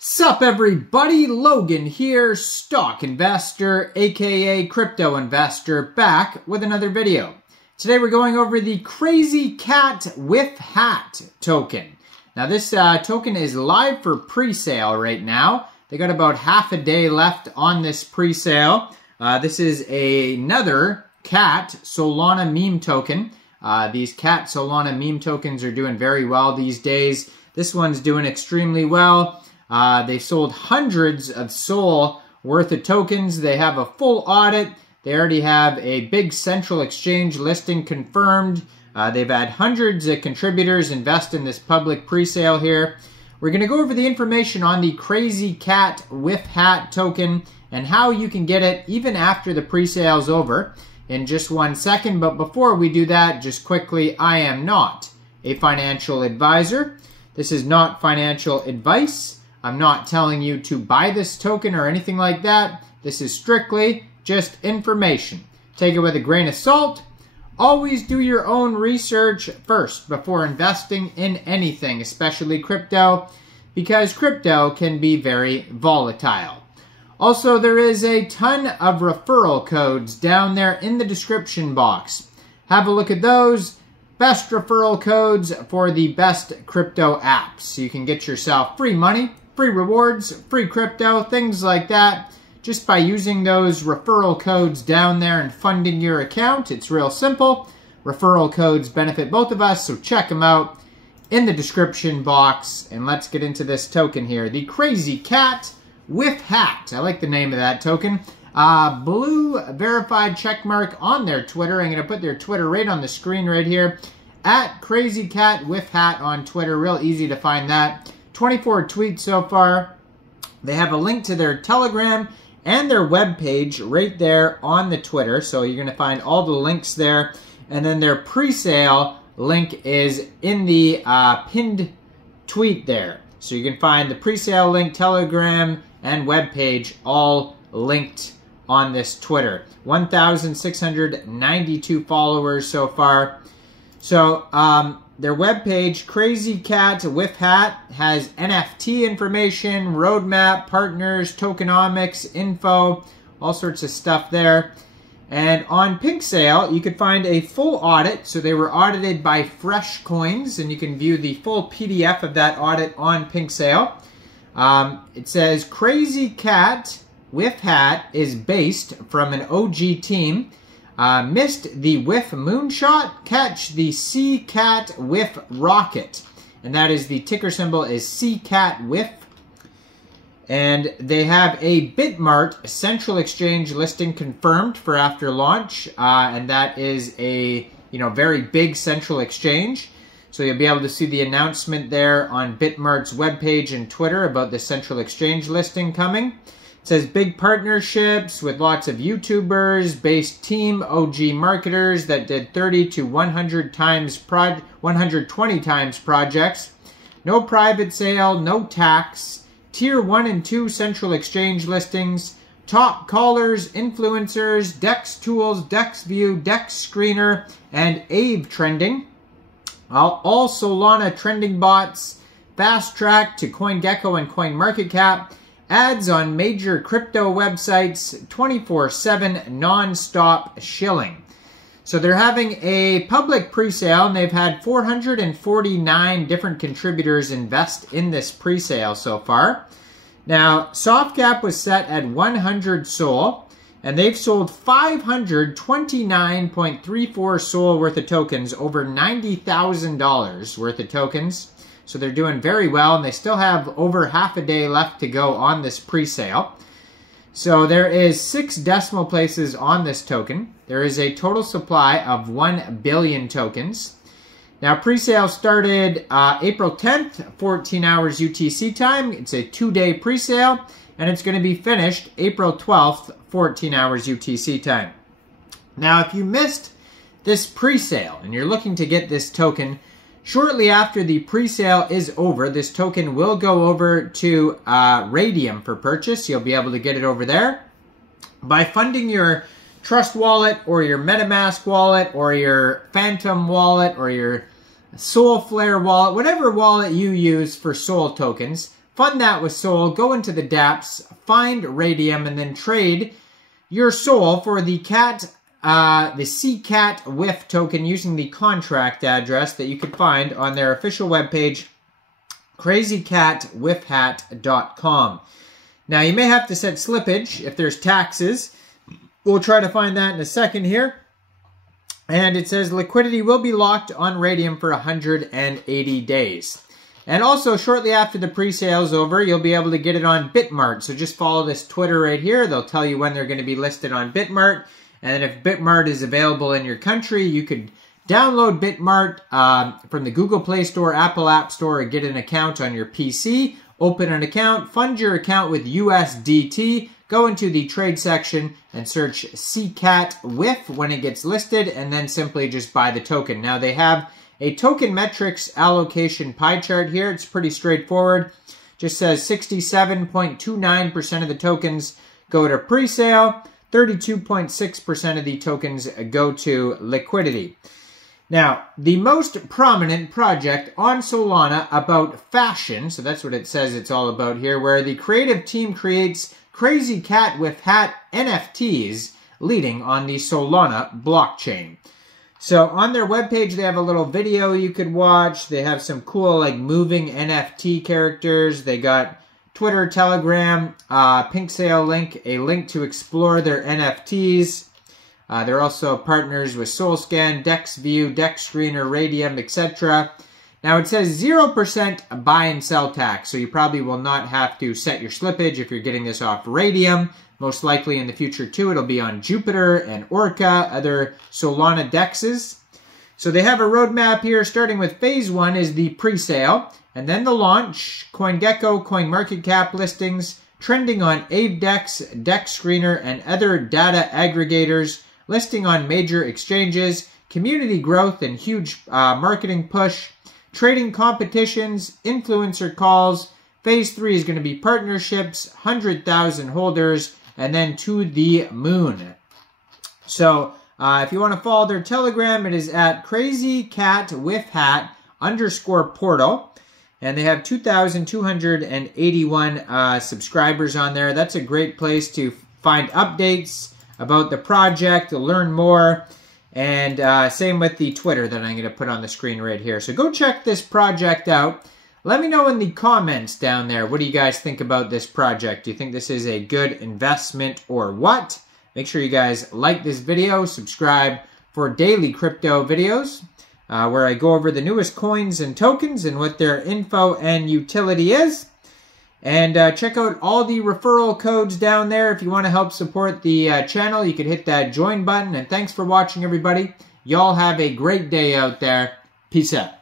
Sup everybody, Logan here, stock investor, aka crypto investor, back with another video. Today we're going over the CCATWIF token. Now this token is live for pre-sale right now. They got about half a day left on this pre-sale. This is another CAT Solana meme token. These CAT Solana meme tokens are doing very well these days. This one's doing extremely well. They sold hundreds of SOL worth of tokens. They have a full audit. They already have a big central exchange listing confirmed. They've had hundreds of contributors invest in this public pre-sale here. We're going to go over the information on the CCATWIF token and how you can get it even after the pre-sale is over in just 1 second. But before we do that, just quickly, I am not a financial advisor. This is not financial advice. I'm not telling you to buy this token or anything like that. This is strictly just information. Take it with a grain of salt. Always do your own research first before investing in anything, especially crypto, because crypto can be very volatile. Also, there is a ton of referral codes down there in the description box. Have a look at those. Best referral codes for the best crypto apps. So you can get yourself free money, free rewards, free crypto, things like that. Just by using those referral codes down there and funding your account. It's real simple. Referral codes benefit both of us, so check them out in the description box. And let's get into this token here. The CCATWIF. I like the name of that token. Blue verified check mark on their Twitter. I'm going to put their Twitter right on the screen right here. At CCATWIF on Twitter. Real easy to find that. 24 tweets so far. They have a link to their Telegram and their webpage right there on the Twitter. So you're going to find all the links there. And then their pre-sale link is in the pinned tweet there. So you can find the pre-sale link, Telegram, and webpage all linked on this Twitter. 1,692 followers so far. So their webpage, CCATWIF has NFT information, roadmap, partners, tokenomics, info, all sorts of stuff there. And on Pink Sale, you could find a full audit. So they were audited by Fresh Coins, and you can view the full PDF of that audit on Pink Sale. It says CCATWIF is based from an OG team. Missed the WIF moonshot, catch the CCATWIF rocket. And that is the ticker symbol is CCATWIF. And they have a Bitmart central exchange listing confirmed for after launch. And that is a very big central exchange. So you'll be able to see the announcement there on Bitmart's webpage and Twitter about the central exchange listing coming. It says big partnerships with lots of YouTubers, based team, OG marketers that did 30 to 120 times projects. No private sale, no tax. Tier 1 and 2 central exchange listings. Top callers, influencers, DEX tools, DEX view, DEX screener, and AVE trending. All Solana trending bots. Fast track to CoinGecko and CoinMarketCap. Ads on major crypto websites, 24/7 non-stop shilling. So they're having a public pre-sale, and they've had 449 different contributors invest in this pre-sale so far. Now, soft cap was set at 100 SOL, and they've sold 529.34 SOL worth of tokens, over $90,000 worth of tokens. So they're doing very well, and they still have over half a day left to go on this pre-sale. So there is 6 decimal places on this token. There is a total supply of 1 billion tokens. Now pre-sale started April 10th, 14 hours UTC time. It's a 2-day pre-sale, and it's going to be finished April 12th, 14 hours UTC time. Now if you missed this pre-sale and you're looking to get this token, shortly after the pre-sale is over, this token will go over to RAYDIUM for purchase. You'll be able to get it over there. By funding your Trust wallet or your MetaMask wallet or your Phantom wallet or your Soulflare wallet, whatever wallet you use for SOL tokens, fund that with SOL, go into the dApps, find Raydium, and then trade your SOL for the CCATWIF token using the contract address that you could find on their official webpage, CCATWIFHat.com. Now, you may have to set slippage if there's taxes. We'll try to find that in a second here. And it says liquidity will be locked on Raydium for 180 days. And also, shortly after the pre-sale is over, you'll be able to get it on Bitmart. So just follow this Twitter right here. They'll tell you when they're going to be listed on Bitmart. And if Bitmart is available in your country, you could download Bitmart from the Google Play Store, Apple App Store, or get an account on your PC. Open an account, fund your account with USDT, go into the trade section and search CCATWIF when it gets listed, and then simply just buy the token. Now, they have a token metrics allocation pie chart here. It's pretty straightforward. Just says 67.29% of the tokens go to pre-sale, 32.6% of the tokens go to liquidity. Now, the most prominent project on Solana about fashion, so that's what it says it's all about here, where the creative team creates crazy CatWifHat NFTs leading on the Solana blockchain. So on their webpage, they have a little video you could watch. They have some cool, like, moving NFT characters. They got Twitter, Telegram, Pink Sale link, a link to explore their NFTs. They're also partners with SolScan, DexView, DexScreener, Raydium, etc. Now, it says 0% buy and sell tax, so you probably will not have to set your slippage if you're getting this off Raydium. Most likely in the future, too, it'll be on Jupiter and Orca, other Solana dexes. So they have a roadmap here, starting with Phase 1 is the pre-sale, and then the launch, CoinGecko, CoinMarketCap listings, trending on AveDex, DexScreener, and other data aggregators, listing on major exchanges, community growth and huge marketing push, trading competitions, influencer calls. Phase 3 is going to be partnerships, 100,000 holders, and then to the moon. So if you want to follow their Telegram, it is at CrazyCatWifHat_portal. And they have 2,281 subscribers on there. That's a great place to find updates about the project, to learn more, and same with the Twitter that I'm going to put on the screen right here. So go check this project out. Let me know in the comments down there, what do you guys think about this project? Do you think this is a good investment or what? Make sure you guys like this video, subscribe for daily crypto videos, where I go over the newest coins and tokens and what their info and utility is. And check out all the referral codes down there. If you want to help support the channel, you can hit that join button. And thanks for watching, everybody. Y'all have a great day out there. Peace out.